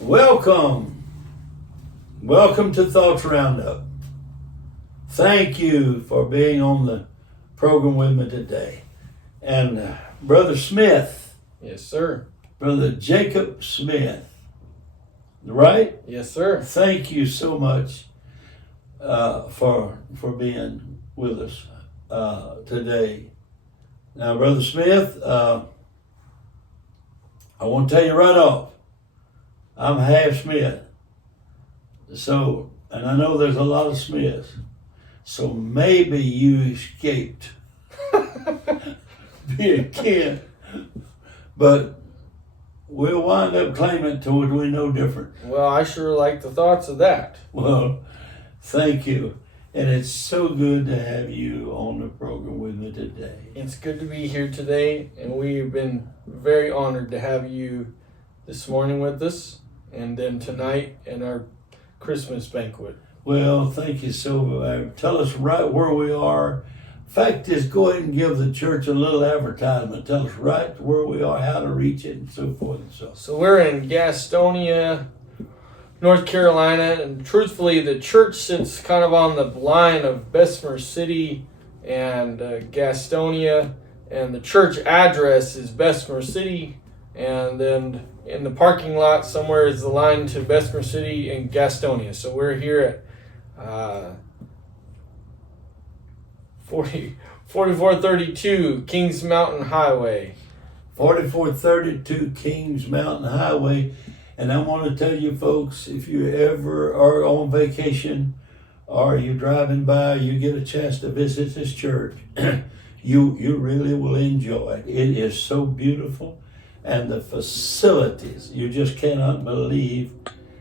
Welcome. Welcome to Thoughts Roundup. Thank you for being on the program with me today. And Brother Smith. Yes, sir. Brother Jacob Smith. Right? Yes, sir. Thank you so much for being with us today. Now, Brother Smith, I want to tell you right off, I'm half Smith. So, and I know there's a lot of Smiths. So maybe you escaped being Ken. But we'll wind up claiming till we know different. Well, I sure like the thoughts of that. Well, thank you. And it's so good to have you on the program with me today. It's good to be here today, and we've been very honored to have you this morning with us, and then tonight in our Christmas banquet. Well, thank you so much. Tell us right where we are. Fact is, go ahead and give the church a little advertisement. Tell us right where we are, how to reach it, and so forth and so on. So we're in Gastonia, North Carolina, and truthfully, the church sits kind of on the line of Bessemer City and Gastonia, and the church address is Bessemer City, and then in the parking lot somewhere is the line to Bessemer City and Gastonia. So we're here at 4432 Kings Mountain Highway. 4432 Kings Mountain Highway. And I want to tell you folks, if you ever are on vacation or you're driving by, you get a chance to visit this church, you really will enjoy it. It is so beautiful. And the facilities, you just cannot believe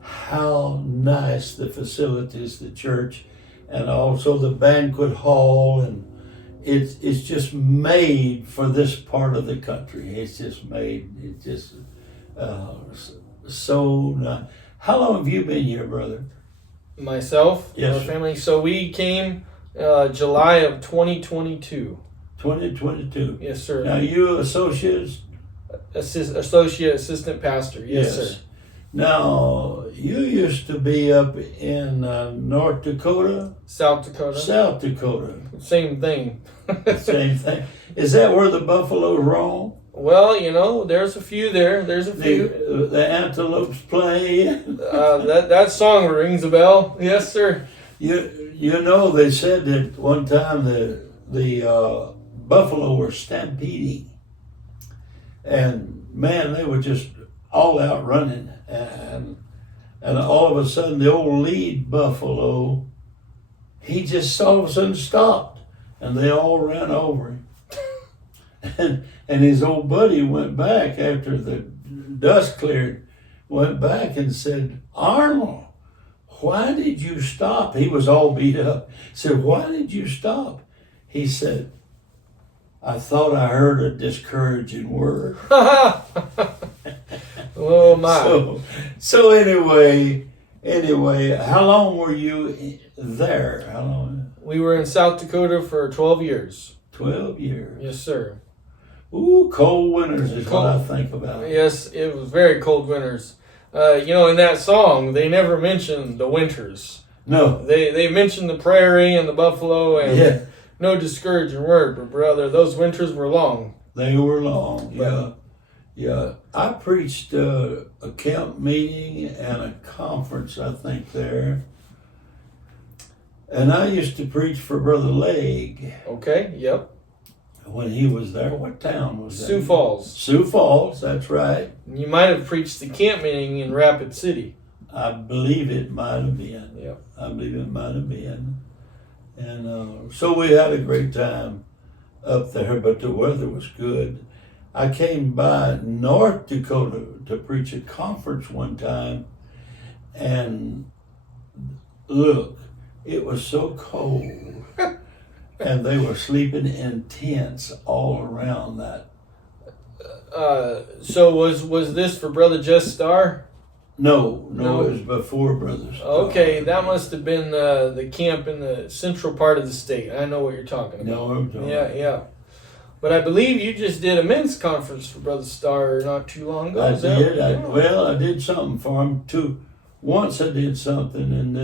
how nice the facilities, the church, and also the banquet hall, and it's just made for this part of the country. It's just so nice. How long have you been here, brother? Myself, yes, my family. So we came July of 2022. 2022. Yes, sir. Now you associate assistant pastor. Yes, sir. Now you used to be up in North Dakota, South Dakota. South Dakota. Same thing. Same thing. Is that where the buffaloes roam? Well, there's a few there. There's a few. The antelopes play. That song rings a bell. Yes, sir. You know, they said that one time the buffalo were stampeding, and man, they were just all out running, and all of a sudden the old lead buffalo, he just all of a sudden stopped, and they all ran over him. And his old buddy went back after the dust cleared, went back and said, "Arnold, why did you stop?" He was all beat up. Said, "Why did you stop?" He said, "I thought I heard a discouraging word." Oh my. So anyway, how long were you there? How long? We were in South Dakota for 12 years. 12 years. Yes, sir. Ooh, cold winters is what I think about. Yes, it was very cold winters. In that song, they never mentioned the winters. No. They mentioned the prairie and the buffalo and no discouraging word, but brother, those winters were long. They were long, yeah. Yeah. I preached a camp meeting and a conference, I think, there. And I used to preach for Brother Legg. Okay, yep. When he was there. What town was that? Sioux Falls. Sioux Falls, that's right. You might have preached the camp meeting in Rapid City. I believe it might have been. Yep. I believe it might have been. And so we had a great time up there, but the weather was good. I came by North Dakota to preach a conference one time, and look, it was so cold. And they were sleeping in tents all around that. So was this for Brother Just Star? No, it was before Brothers. Okay, that must have been the camp in the central part of the state. I know what you're talking about. No, I'm talking. Yeah. But I believe you just did a men's conference for Brother Starr not too long ago. I Is that- did. yeah. Well, I did something for him too. Once I did something, and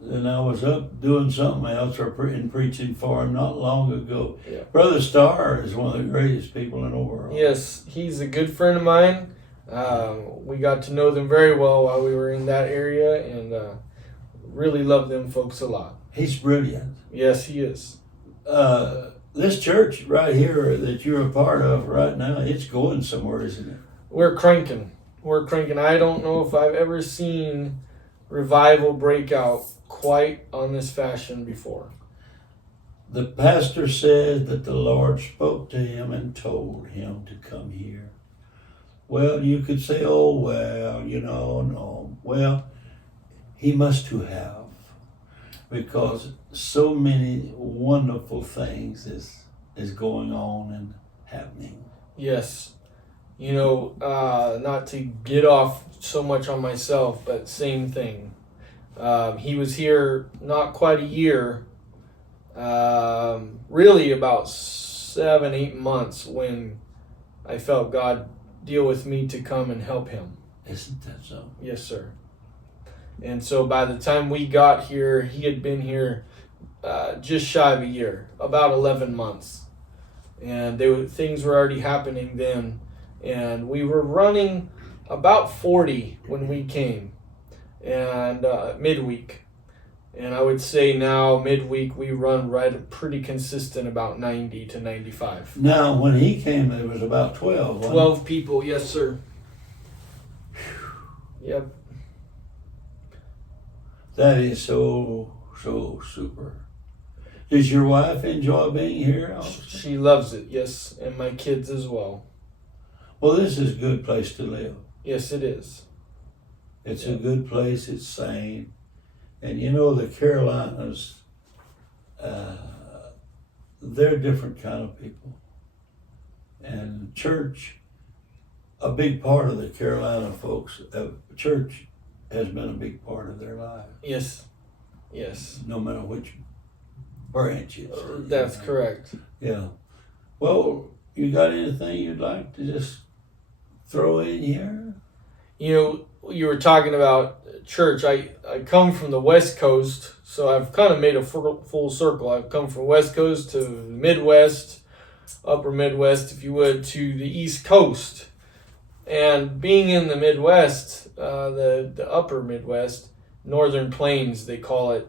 then I was up doing something else or preaching for him not long ago. Yeah. Brother Starr is one of the greatest people in the world. Yes, he's a good friend of mine. We got to know them very well while we were in that area, and really love them folks a lot. He's brilliant. Yes, he is. This church right here that you're a part of right now, it's going somewhere, isn't it? We're cranking. We're cranking. I don't know if I've ever seen revival break out quite on this fashion before. The pastor said that the Lord spoke to him and told him to come here. Well, you could say, oh, well, no. Well, he must have. Because so many wonderful things is going on and happening. Yes. Not to get off so much on myself, but same thing. He was here not quite a year, really about 7-8 months when I felt God deal with me to come and help him. Isn't that so? Yes, sir. And so by the time we got here, he had been here just shy of a year, about 11 months. And things were already happening then. And we were running about 40 when we came, and midweek. And I would say now, midweek, we run right pretty consistent about 90 to 95. Now, when he came, there was about 12. wasn't 12 people, yes, sir. Yep. That is so super. Does your wife enjoy being here also? She loves it, yes, and my kids as well. Well, this is a good place to live. Yes, it is. It's a good place. It's sane. And the Carolinas, they're a different kind of people. And church, a big part of the Carolina folks, church has been a big part of their life. Yes. No matter which branch it's in, That's correct. Yeah. Well, you got anything you'd like to just throw in here? You were talking about church. I come from the West Coast, so I've kind of made a full circle. I've come from West Coast to Midwest, upper Midwest, if you would, to the East Coast. And being in the Midwest, the upper Midwest, Northern Plains, they call it,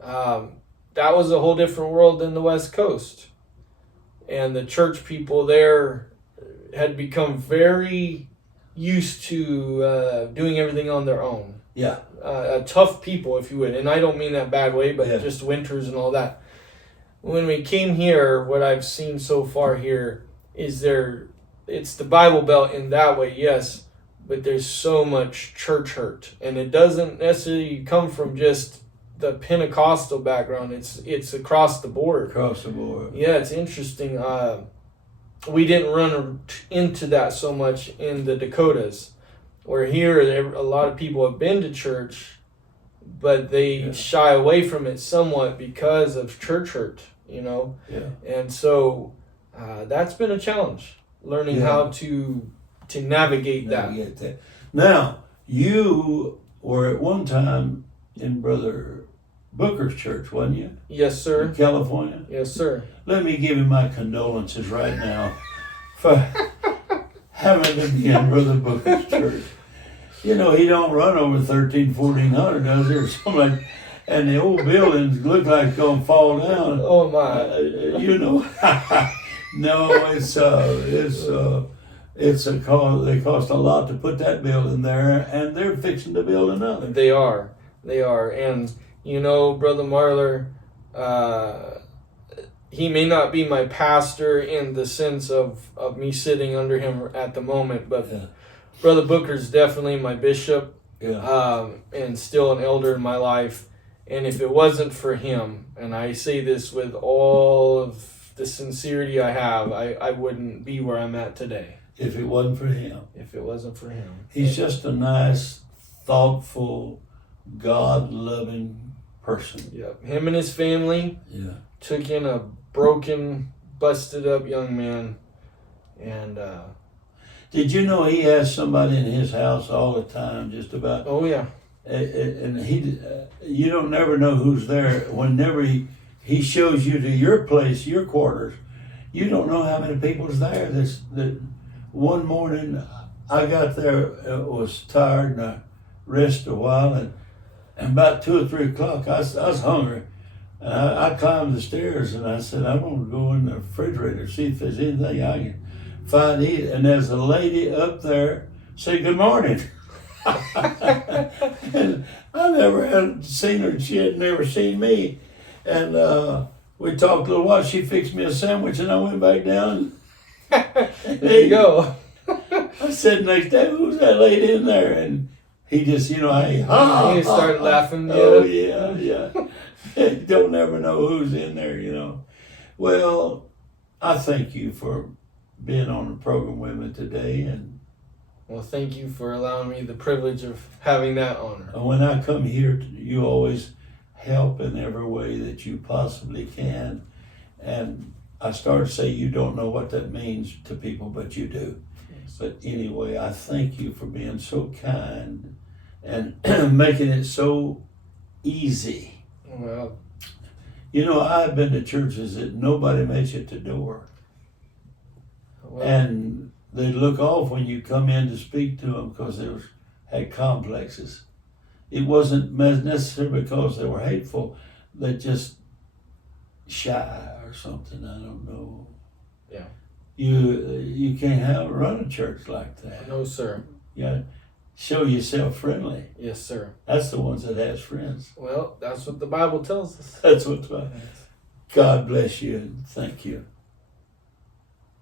that was a whole different world than the West Coast. And the church people there had become very used to doing everything on their own. Yeah. Tough people, if you would. And I don't mean that bad way, but Yeah. just winters and all that. When we came here, what I've seen so far here is it's the Bible Belt in that way, yes, but there's so much church hurt. And it doesn't necessarily come from just the Pentecostal background. It's across the board. Across the board. Yeah, it's interesting. We didn't run into that so much in the Dakotas, where here a lot of people have been to church, but they shy away from it somewhat because of church hurt, Yeah. And so that's been a challenge, learning how to navigate that. Now, you were at one time in Brother Booker's church, wasn't you? Yes, sir. In California? Yes, sir. Let me give him my condolences right now for having to be in Brother Booker's church. He don't run over 1,400, does he, or something like. And the old buildings look like they're gonna fall down. Oh my! No, it's a cost. They cost a lot to put that building there, and they're fixing to build another. They are, and Brother Marler, he may not be my pastor in the sense of me sitting under him at the moment, but Brother Booker's definitely my bishop, and still an elder in my life. And if it wasn't for him, and I say this with all of the sincerity I have, I wouldn't be where I'm at today. If it wasn't for him. If it wasn't for him. He's just a nice, thoughtful, God-loving person. Yep. Him and his family took in a broken busted up young man. And Did you know he has somebody in his house all the time, just about? oh yeah, And you don't never know who's there. Whenever he shows you to your place, your quarters, you don't know how many people's there. That one morning I got there, was tired, and I rested a while, and about 2 or 3 o'clock, I was hungry. And I climbed the stairs, and I said, I'm going to go in the refrigerator, see if there's anything I can find to eat. And there's a lady up there say, good morning. And I never had seen her, and she had never seen me. And we talked a little while. She fixed me a sandwich, and I went back down. there you go. I said next day, who's that lady in there? And he just, He started laughing. Oh, yeah. Don't ever know who's in there. Well, I thank you for being on the program with me today. And Well, thank you for allowing me the privilege of having that honor. when I come here, you always help in every way that you possibly can. And I started to say you don't know what that means to people, but you do. But anyway, I thank you for being so kind and making it so easy. Well, I've been to churches that nobody met you at the door. And they look off when you come in to speak to them because they had complexes. It wasn't necessarily because they were hateful, they're just shy or something, I don't know. Yeah. You can't run a church like that. No, sir. You show yourself friendly. Yes, sir. That's the ones that has friends. Well, that's what the Bible tells us. That's what God bless you and thank you.